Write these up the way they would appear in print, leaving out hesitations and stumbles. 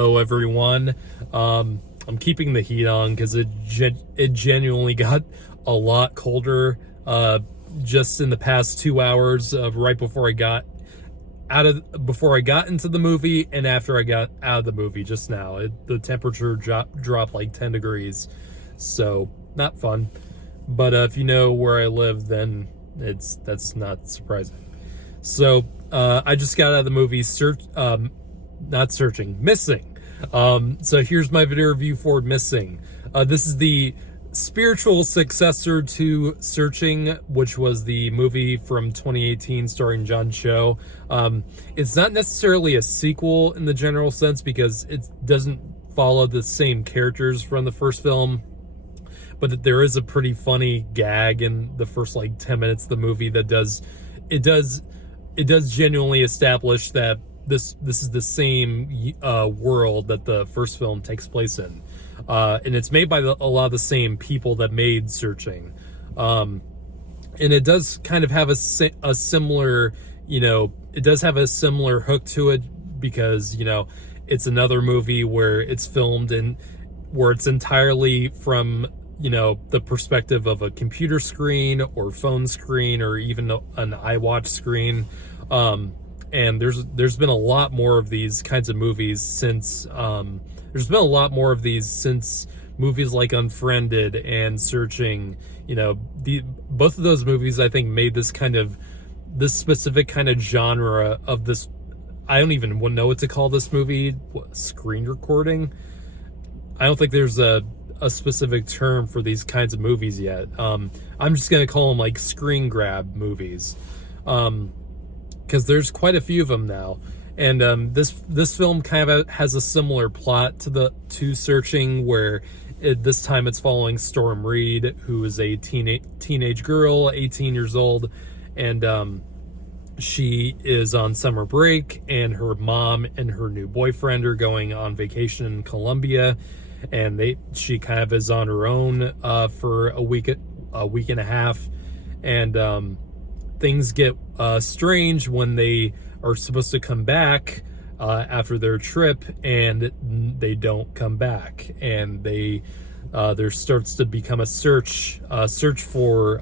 Hello everyone. I'm keeping the heat on because it genuinely got a lot colder just in the past 2 hours of right before I got into the movie and after I got out of the movie just now. The temperature dropped like 10 degrees, so not fun. But if you know where I live, then that's not surprising. So I just got out of the movie Missing. So here's my video review for Missing. This is the spiritual successor to Searching, which was the movie from 2018 starring John Cho. It's not necessarily a sequel in the general sense because it doesn't follow the same characters from the first film, but there is a pretty funny gag in the first like 10 minutes of the movie that does genuinely establish that this is the same world that the first film takes place in, and it's made by a lot of the same people that made Searching, and it does kind of have a similar, it does have a similar hook to it because it's another movie where it's filmed and where it's entirely from the perspective of a computer screen or phone screen or even an iWatch screen. And there's been a lot more of these kinds of movies since movies like Unfriended and Searching. Both of those movies I think made this specific kind of genre of this. I don't even know what to call this movie. Screen recording? I don't think there's a specific term for these kinds of movies yet. I'm just gonna call them like screen grab movies. Because there's quite a few of them now, and this film kind of has a similar plot to Searching, where this time it's following Storm Reid, who is a teenage girl, 18 years old, and she is on summer break, and her mom and her new boyfriend are going on vacation in Colombia, and she kind of is on her own for a week and a half, and things get strange when they are supposed to come back after their trip, and they don't come back, and there starts to become a search for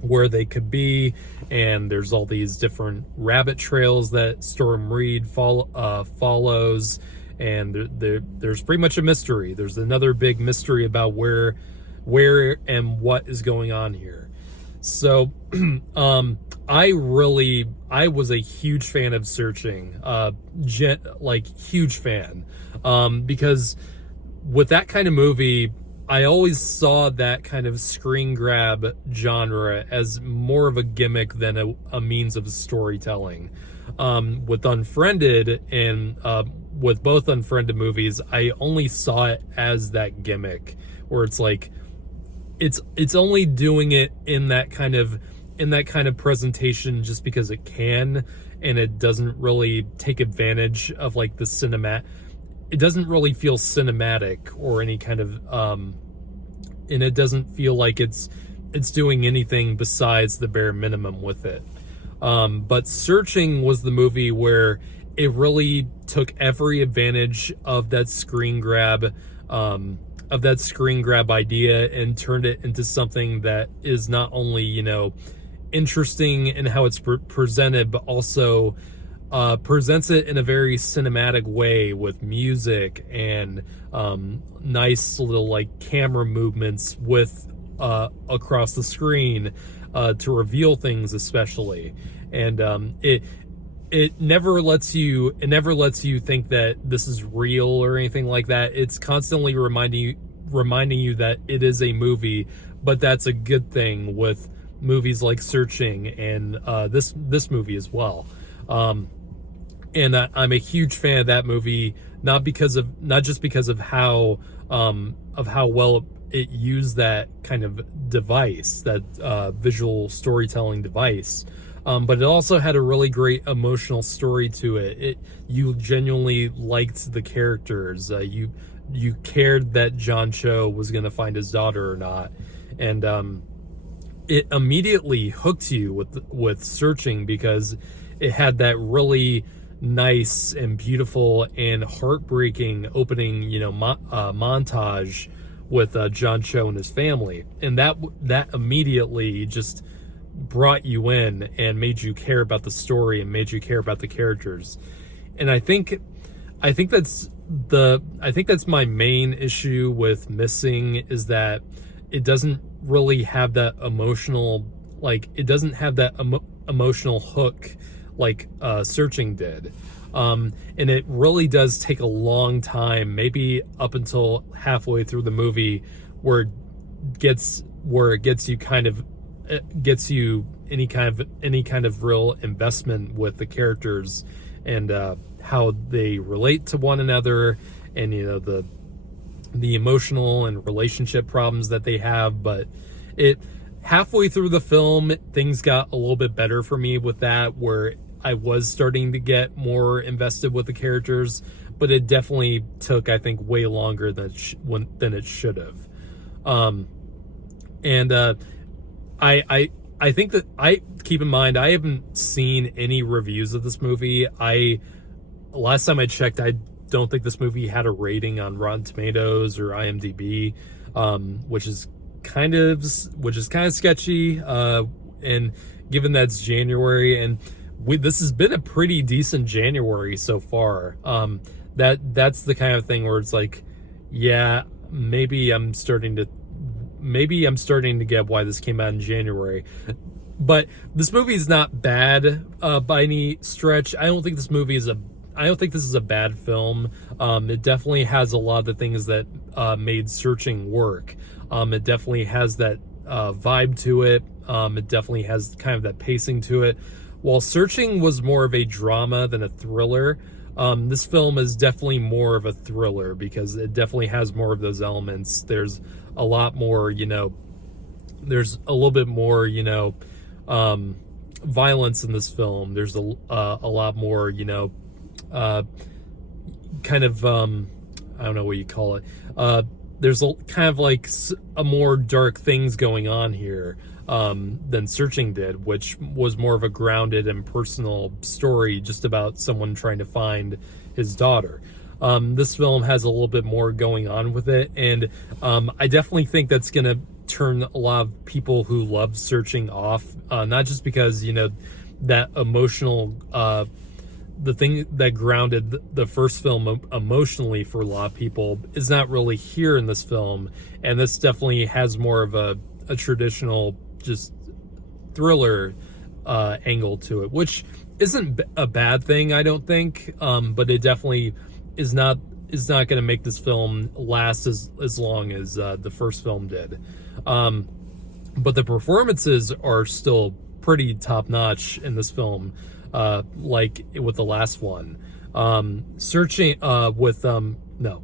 where they could be, and there's all these different rabbit trails that Storm Reid follows, and there's pretty much a mystery. There's another big mystery about where and what is going on here. So, I was a huge fan of Searching, huge fan, because with that kind of movie, I always saw that kind of screen grab genre as more of a gimmick than a means of storytelling. With Unfriended and with both Unfriended movies, I only saw it as that gimmick, where it's like, it's only doing it in that kind of presentation just because it can, and it doesn't really take advantage of like the cinematic. It doesn't really feel cinematic or any kind of and it doesn't feel like it's doing anything besides the bare minimum with it. But Searching was the movie where it really took every advantage of that screen grab idea and turned it into something that is not only interesting in how it's presented, but also presents it in a very cinematic way with music and nice little like camera movements with across the screen to reveal things, especially. And it never lets you think that this is real or anything like that. It's constantly reminding you that it is a movie, but that's a good thing with movies like Searching and this movie as well. And I'm a huge fan of that movie, not just because of how well it used that kind of device, that visual storytelling device. But it also had a really great emotional story to it. You genuinely liked the characters. You cared that John Cho was going to find his daughter or not, and it immediately hooked you with Searching because it had that really nice and beautiful and heartbreaking opening, montage with John Cho and his family, and that immediately just brought you in and made you care about the story and made you care about the characters. And I think that's my main issue with Missing, is that it doesn't really have that emotional, it doesn't have that emotional hook like Searching did. And it really does take a long time, maybe up until halfway through the movie, where it gets you any kind of real investment with the characters and how they relate to one another, and the emotional and relationship problems that they have. But halfway through the film, things got a little bit better for me with that, where I was starting to get more invested with the characters, but it definitely took, I think, way longer than it should have. I think that keep in mind, I haven't seen any reviews of this movie. Last time I checked, I don't think this movie had a rating on Rotten Tomatoes or IMDb, which is kind of sketchy. And given that's January, and this has been a pretty decent January so far. That's the kind of thing where it's like, yeah, maybe I'm starting to get why this came out in January. But this movie is not bad by any stretch. I don't think this is a bad film. It definitely has a lot of the things that made Searching work. It definitely has that vibe to it. It definitely has kind of that pacing to it. While Searching was more of a drama than a thriller, this film is definitely more of a thriller, because it definitely has more of those elements. There's a lot more, there's a little bit more, violence in this film. There's a lot more, kind of, I don't know what you call it. There's kind of like a more dark things going on here than Searching did, which was more of a grounded and personal story just about someone trying to find his daughter. This film has a little bit more going on with it, and I definitely think that's going to turn a lot of people who love Searching off, not just because, that emotional, the thing that grounded the first film emotionally for a lot of people is not really here in this film, and this definitely has more of a traditional just thriller angle to it, which isn't a bad thing, I don't think, but it definitely is not going to make this film last as long as the first film did. But the performances are still pretty top notch in this film, like with the last one. Searching with no.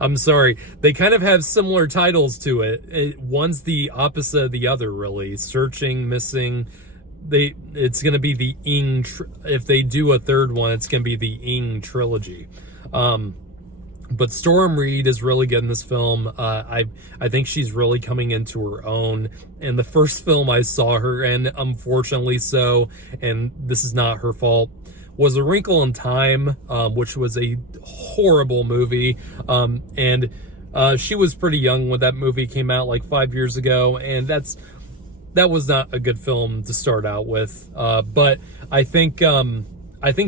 I'm sorry. They kind of have similar titles to it. One's the opposite of the other, really. Searching, Missing. It's going to be the Ing. If they do a third one, it's going to be the Ing trilogy. But Storm Reid is really good in this film. I think she's really coming into her own. And the first film I saw her in, unfortunately so, and this is not her fault, was A Wrinkle in Time, which was a horrible movie. And she was pretty young when that movie came out, like 5 years ago, and that was not a good film to start out with. But I think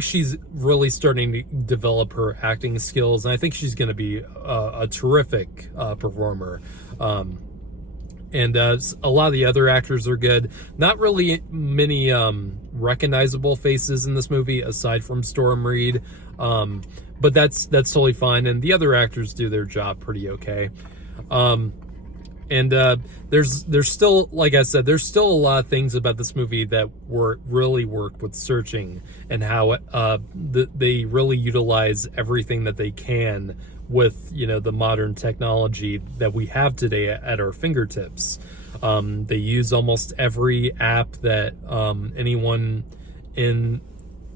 she's really starting to develop her acting skills, and I think she's going to be a terrific performer. And a lot of the other actors are good. Not really many recognizable faces in this movie aside from Storm Reid, but that's totally fine. And the other actors do their job pretty okay. And there's still, like I said, there's still a lot of things about this movie that really work with Searching, and how they really utilize everything that they can with the modern technology that we have today at our fingertips. They use almost every app that anyone in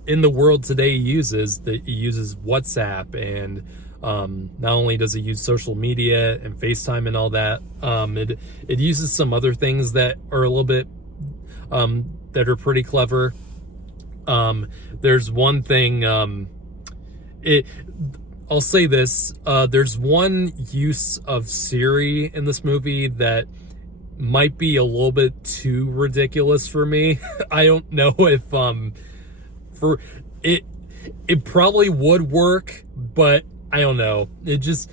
the world today uses. That uses WhatsApp, and not only does it use social media and FaceTime and all that, it uses some other things that are a little bit that are pretty clever. There's one thing, it I'll say this, there's one use of Siri in this movie that might be a little bit too ridiculous for me. I don't know if for it it probably would work, but I don't know. It just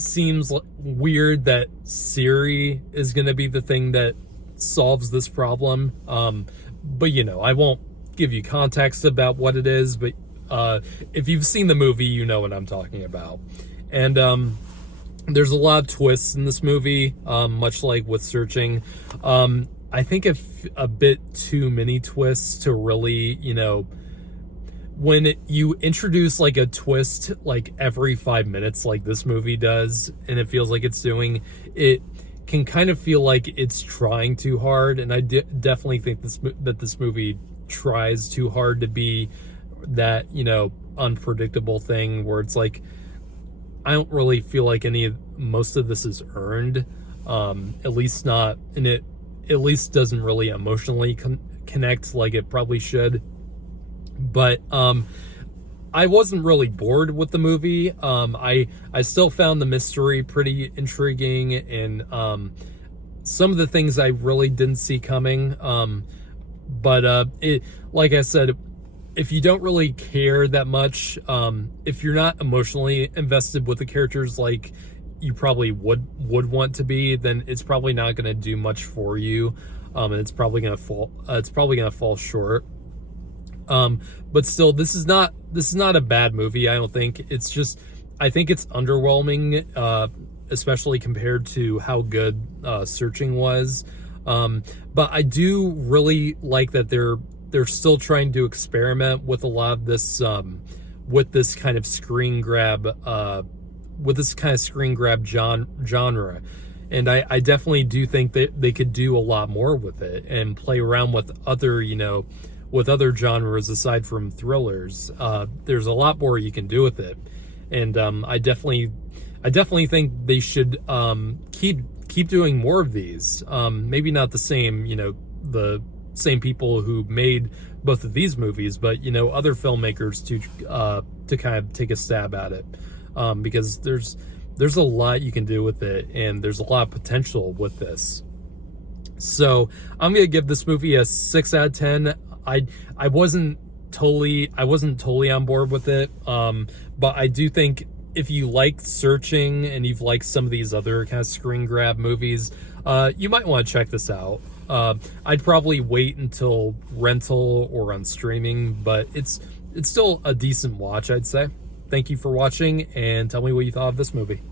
seems weird that Siri is going to be the thing that solves this problem. But I won't give you context about what it is, but if you've seen the movie, you know what I'm talking about. And there's a lot of twists in this movie, much like with Searching. I think a bit too many twists to really, when you introduce like a twist like every 5 minutes like this movie does, and it feels like it's doing, it can kind of feel like it's trying too hard. And I definitely think that this movie tries too hard to be that unpredictable thing where it's like, I don't really feel like most of this is earned, at least not, and it at least doesn't really emotionally connect like it probably should. But I wasn't really bored with the movie. I still found the mystery pretty intriguing, and some of the things I really didn't see coming. But it, like I said, if you don't really care that much, if you're not emotionally invested with the characters like you probably would want to be, then it's probably not going to do much for you, and it's probably going to fall short. But still, this is not a bad movie. I don't think. It's just, I think it's underwhelming, especially compared to how good Searching was. But I do really like that they're still trying to experiment with a lot of this, with this kind of screen grab genre. And I definitely do think that they could do a lot more with it and play around with other genres aside from thrillers. There's a lot more you can do with it. And I definitely think they should keep doing more of these. Maybe not the same people who made both of these movies, but other filmmakers to kind of take a stab at it, because there's a lot you can do with it, and there's a lot of potential with this. So I'm gonna give this movie a 6 out of 10. I wasn't totally on board with it, but I do think if you like Searching and you've liked some of these other kind of screen grab movies, you might want to check this out. I'd probably wait until rental or on streaming, but it's still a decent watch, I'd say. Thank you for watching, and tell me what you thought of this movie.